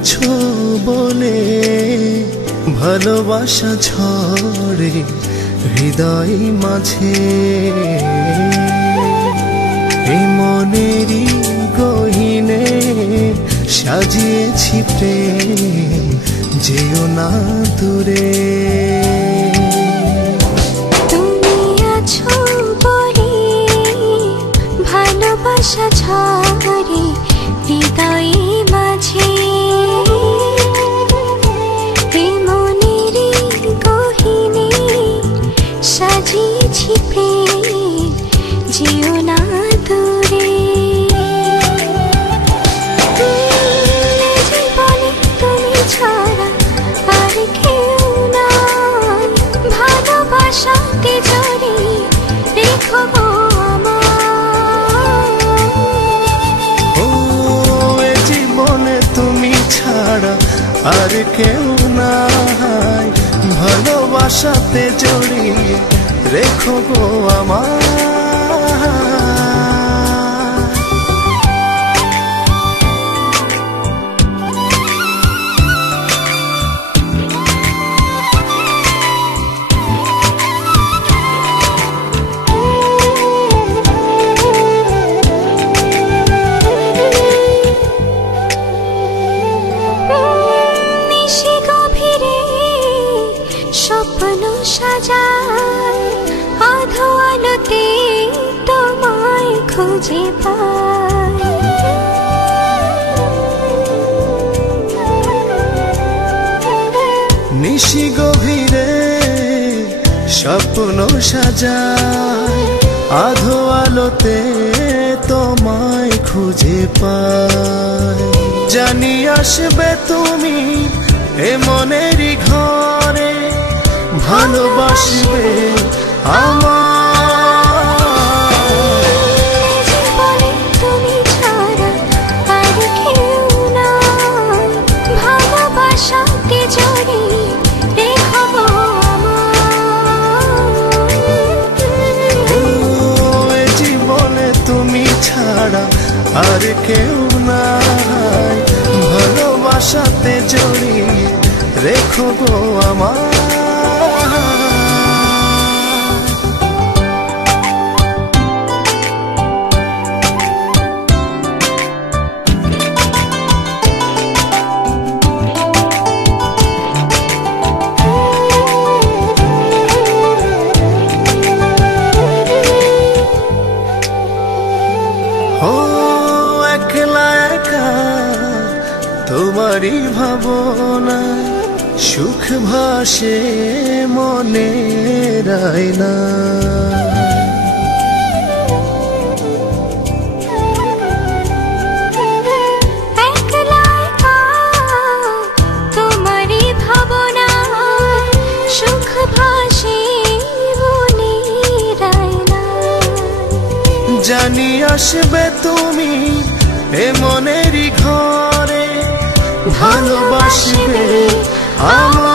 আছো বলে ভালোবাসা ঝরে হৃদয় মাঝে। এই মনেরই গহিনে সাজিয়েছি প্রেম, যেও না দূরে। তুমি আছো বলে ভালোবাসা ঝরে হৃদয় মাঝে। এই মনেরই গহিনে সাজিয়েছি প্রেম, যেও না দূরে। জীবনে তুমি ছাড়া আর কেউ নাই, ভালোবাসাতে জড়িয়ে রেখো গো আমায়। ও এ জীবনে তুমি ছাড়া আর কেউ নাই, ভালোবাসাতে জড়িয়ে রেখো গো আমায়। স্বপ্ন সাজায় আধো আলোতে তোমায় খুঁজে পাই। নিশি গভীরে স্বপ্ন সাজায় আধো আলোতে তোমায় খুঁজে পাই। জানি আসবে তুমি এ মনেরই ঘরে, ভালোবাসবে আমায়। জীবনে তুমি ছাড়া আর কেউ নাই, ভালোবাসাতে জড়িয়ে রেখো গো আমায়। ও এ জীবনে তুমি ছাড়া আর কেউ নাই, ভালোবাসাতে জড়িয়ে রেখো গো আমায়। ও একলা একা তোমারই ভাবনা, সুখ ভাসে মনে রায়না। একলা একা তোমারই ভাবনা, সুখ ভাসে মনে রায়না। জানি আসবে তুমি এ মনেরই ঘরে, ভালোবাসবে আমায়।